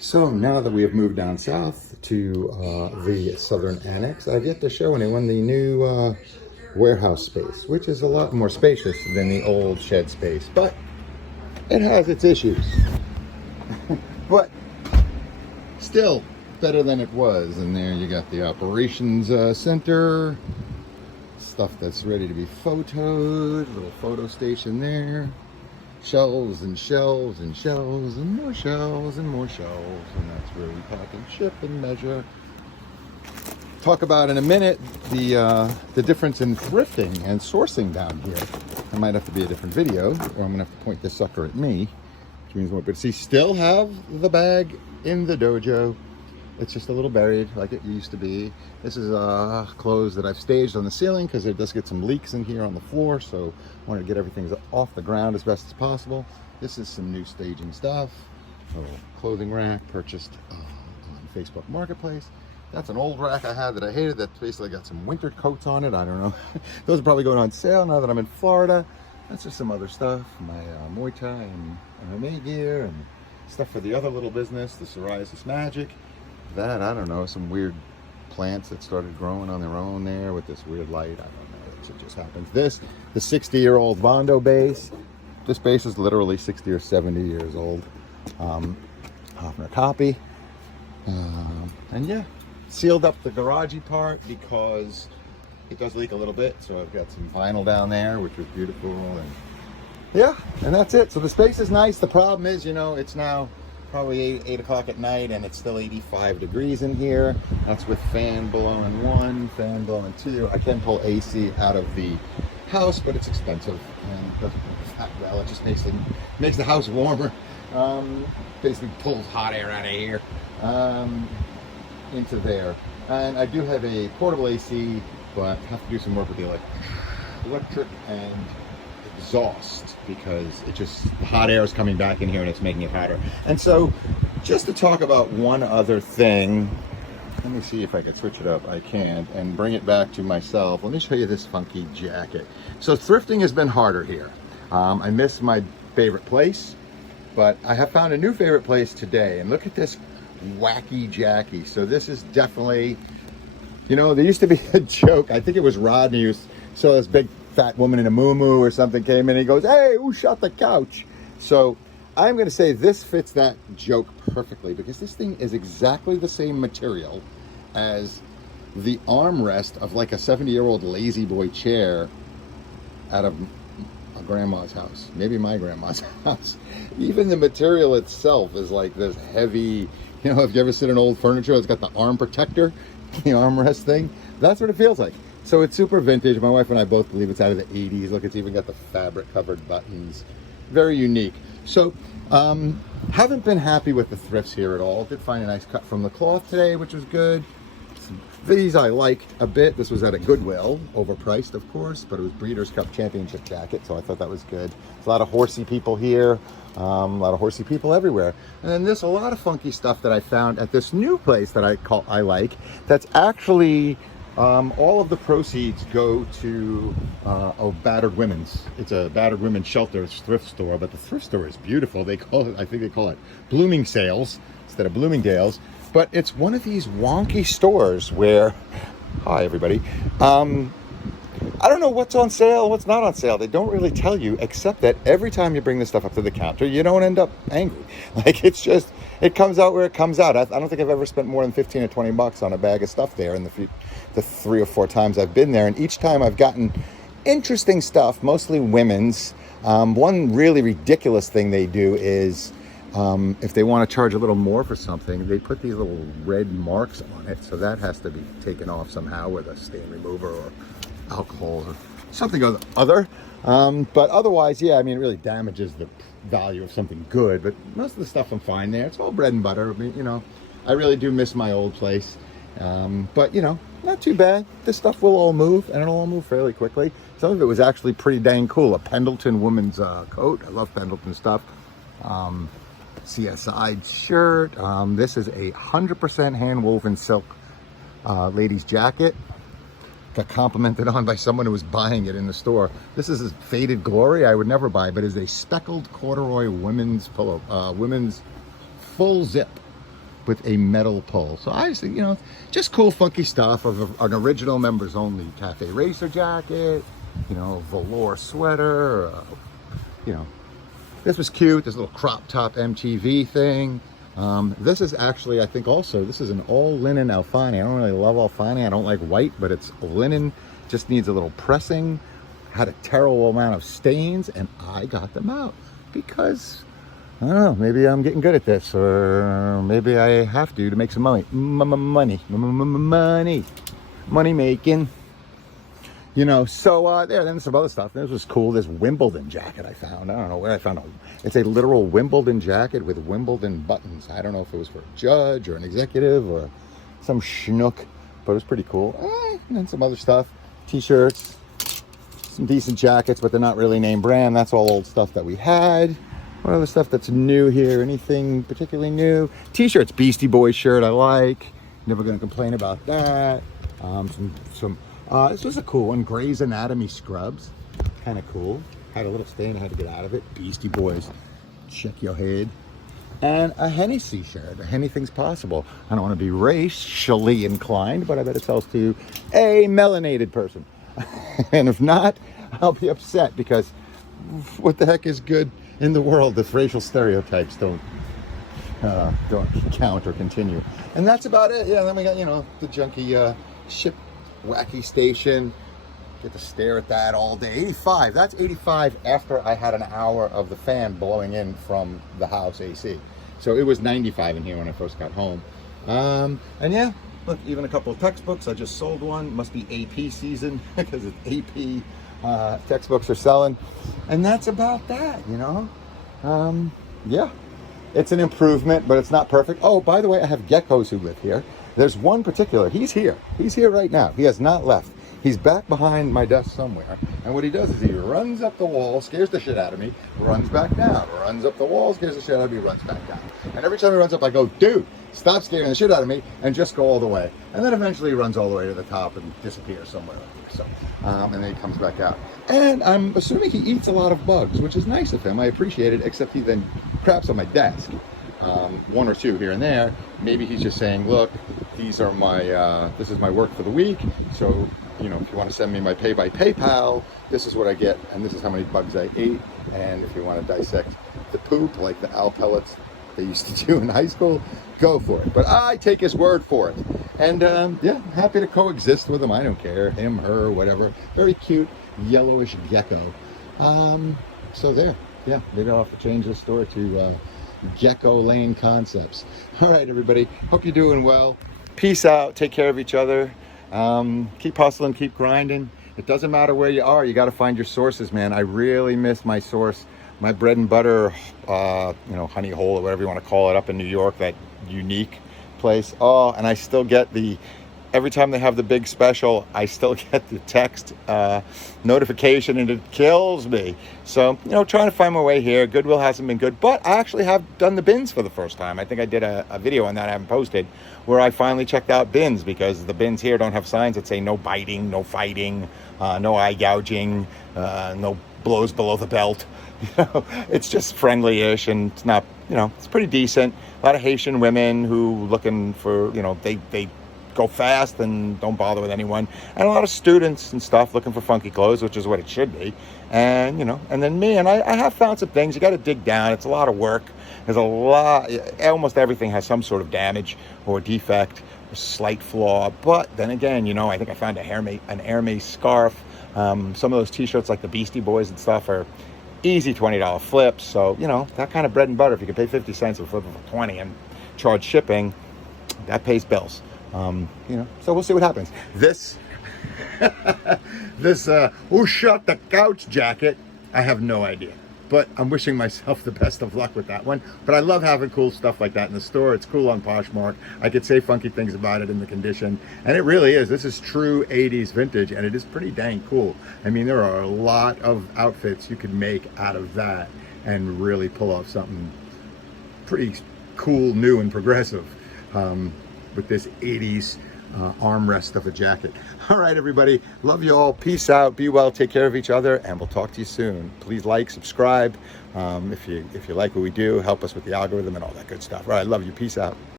So now that we have moved down south to the southern annex, I've yet to show anyone the new warehouse space, which is a lot more spacious than the old shed space, but it has its issues. But still better than it was. And there you got the operations center, stuff that's ready to be photoed, little photo station there. Shelves and shelves and shelves and more shelves and more shelves, and that's where we pack and ship and measure. Talk about in a minute the difference in thrifting and sourcing down here. That might have to be a different video, or I'm gonna have to point this sucker at me, which means what? But see, still have the bag in the dojo. It's just a little buried like it used to be. This is clothes that I've staged on the ceiling because it does get some leaks in here on the floor, so I wanted to get everything off the ground as best as possible. This is some new staging stuff. A little clothing rack purchased on Facebook Marketplace. That's an old rack I had that I hated that basically got some winter coats on it. I don't know. Those are probably going on sale now that I'm in Florida. That's just some other stuff. My Muay Thai and MMA gear and stuff for the other little business, the Psoriasis Magic. That, I don't know, some weird plants that started growing on their own there with this weird light. I don't know, it just happens. This, the 60-year-old Vondo base. This base is literally 60 or 70 years old. Hoffner copy. And yeah, sealed up the garagey part because it does leak a little bit. So I've got some vinyl down there, which was beautiful. And yeah, and that's it. So the space is nice. The problem is, you know, it's now probably 8 o'clock at night and it's still 85 degrees in here. That's with fan blowing 1, fan blowing 2. I can pull AC out of the house, but it's expensive and it doesn't work that well. It just makes the house warmer. Basically pulls hot air out of here into there. And I do have a portable AC, but have to do some work with the electric and exhaust because it just, the hot air is coming back in here and it's making it hotter. And so just to talk about one other thing, let me see if I can switch it up. I can, and bring it back to myself. Let me show you this funky jacket. So thrifting has been harder here. I miss my favorite place, but I have found a new favorite place today. And look at this wacky Jackie. So this is definitely, you know, there used to be a joke. I think it was Rodney who saw this big fat woman in a muumuu or something came in and he goes, "Hey, who shot the couch?" So I'm going to say this fits that joke perfectly because this thing is exactly the same material as the armrest of like a 70-year-old lazy boy chair out of a grandma's house, maybe my grandma's house. Even the material itself is like this heavy, you know, if you ever sit in old furniture, it's got the arm protector, the armrest thing. That's what it feels like. So it's super vintage. My wife and I both believe it's out of the 80s. Look, it's even got the fabric covered buttons. Very unique. So haven't been happy with the thrifts here at all. Did find a nice cut from the cloth today, which was good. These I liked a bit. This was at a Goodwill, overpriced of course, but it was Breeders' Cup Championship jacket, so I thought that was good. There's a lot of horsey people here, a lot of horsey people everywhere. And then there's a lot of funky stuff that I found at this new place that I like. That's actually all of the proceeds go to a battered women's. It's a battered women's shelter thrift store, but the thrift store is beautiful. They call it, I think they call it Blooming Sales instead of Bloomingdale's. But it's one of these wonky stores where, hi everybody, I don't know what's on sale, what's not on sale. They don't really tell you, except that every time you bring this stuff up to the counter, you don't end up angry. Like it's just, it comes out where it comes out. I don't think I've ever spent more than 15 or 20 bucks on a bag of stuff there in the 3 or 4 times I've been there. And each time I've gotten interesting stuff, mostly women's. One really ridiculous thing they do is, if they want to charge a little more for something, they put these little red marks on it. So that has to be taken off somehow with a stain remover or alcohol or something other. But otherwise, yeah, I mean, it really damages the value of something good. But most of the stuff I'm fine there. It's all bread and butter. I mean, you know, I really do miss my old place. But, you know, not too bad. This stuff will all move, and it'll all move fairly quickly. Some of it was actually pretty dang cool. A Pendleton woman's coat. I love Pendleton stuff. CSI shirt. This is a 100% hand-woven silk ladies jacket. Got complimented on by someone who was buying it in the store. This is a Faded Glory. I would never buy, but is a speckled corduroy women's pillow, women's full zip with a metal pull. So I just, just cool, funky stuff of an original members only Cafe Racer jacket, velour sweater, this was cute, this little crop top MTV thing. This is actually, I think also, this is an all linen Alfani. I don't really love Alfani. I don't like white, but it's linen, just needs a little pressing. Had a terrible amount of stains, and I got them out because, I don't know, maybe I'm getting good at this, or maybe I have to make some money. Money making. So there, then some other stuff. This was cool. This Wimbledon jacket I found. I don't know where I found it. It's a literal Wimbledon jacket with Wimbledon buttons. I don't know if it was for a judge or an executive or some schnook, but it was pretty cool. And then some other stuff. T-shirts, some decent jackets, but they're not really name brand. That's all old stuff that we had. What other stuff that's new here? Anything particularly new? T-shirts, Beastie Boys shirt I like. Never gonna complain about that. This was a cool one, Grey's Anatomy scrubs. Kind of cool. Had a little stain, I had to get out of it. Beastie Boys, check your head. And a Hennessy shirt, Anything's Possible. I don't want to be racially inclined, but I bet it sells to a melanated person. And if not, I'll be upset, because what the heck is good in the world if racial stereotypes don't count or continue. And that's about it. Yeah, then we got, the junky ship wacky station. Get to stare at that all day. 85, that's 85 after I had an hour of the fan blowing in from the house AC. So it was 95 in here when I first got home. And yeah, look, even a couple of textbooks. I just sold one. Must be AP season because it's AP textbooks are selling. And that's about that, yeah, it's an improvement, but it's not perfect. Oh, by the way, I have geckos who live here. There's one particular, he's here right now. He has not left. He's back behind my desk somewhere. And what he does is he runs up the wall, scares the shit out of me, runs back down, runs up the wall, scares the shit out of me, runs back down. And every time he runs up, I go, dude, stop scaring the shit out of me, and just go all the way. And then eventually he runs all the way to the top and disappears somewhere up here. So, and then he comes back out. And I'm assuming he eats a lot of bugs, which is nice of him. I appreciate it, except he then craps on my desk. One or two here and there. Maybe he's just saying, look, these are my, this is my work for the week. So, if you want to send me my pay by PayPal, this is what I get, and this is how many bugs I ate. And if you want to dissect the poop, like the owl pellets they used to do in high school, go for it. But I take his word for it. And yeah, happy to coexist with him. I don't care, him, her, whatever. Very cute, yellowish gecko. So there, yeah, maybe I'll have to change this store to Gecko Lane Concepts. All right, everybody, hope you're doing well. Peace out, take care of each other. Keep hustling, keep grinding. It doesn't matter where you are, you got to find your sources, man. I really miss my source, my bread and butter, honey hole or whatever you want to call it up in New York, that unique place. Oh, and I still get every time they have the big special, I still get the text notification, and it kills me. So, trying to find my way here. Goodwill hasn't been good, but I actually have done the bins for the first time. I think I did a video on that I haven't posted, where I finally checked out bins, because the bins here don't have signs that say no biting, no fighting, no eye gouging, no blows below the belt. It's just friendly-ish, and it's not, it's pretty decent. A lot of Haitian women who looking for, they go fast and don't bother with anyone, and a lot of students and stuff looking for funky clothes, which is what it should be. And and then me, and I have found some things. You got to dig down. It's a lot of work. There's a lot, almost everything has some sort of damage or defect, or slight flaw. But then again, I think I found an Hermes scarf. Some of those t-shirts like the Beastie Boys and stuff are easy $20 flips. So that kind of bread and butter, if you can pay 50 cents or flip it for 20 and charge shipping, that pays bills. So we'll see what happens. This who shot the couch jacket, I have no idea, but I'm wishing myself the best of luck with that one. But I love having cool stuff like that in the store. It's cool on Poshmark. I could say funky things about it in the condition, and it really is. This is true 80s vintage, and it is pretty dang cool. I mean, there are a lot of outfits you could make out of that and really pull off something pretty cool, new, and progressive. With this 80s armrest of a jacket. All right, everybody. Love you all. Peace out. Be well. Take care of each other, and we'll talk to you soon. Please like, subscribe. If you like what we do, help us with the algorithm and all that good stuff. All right. Love you. Peace out.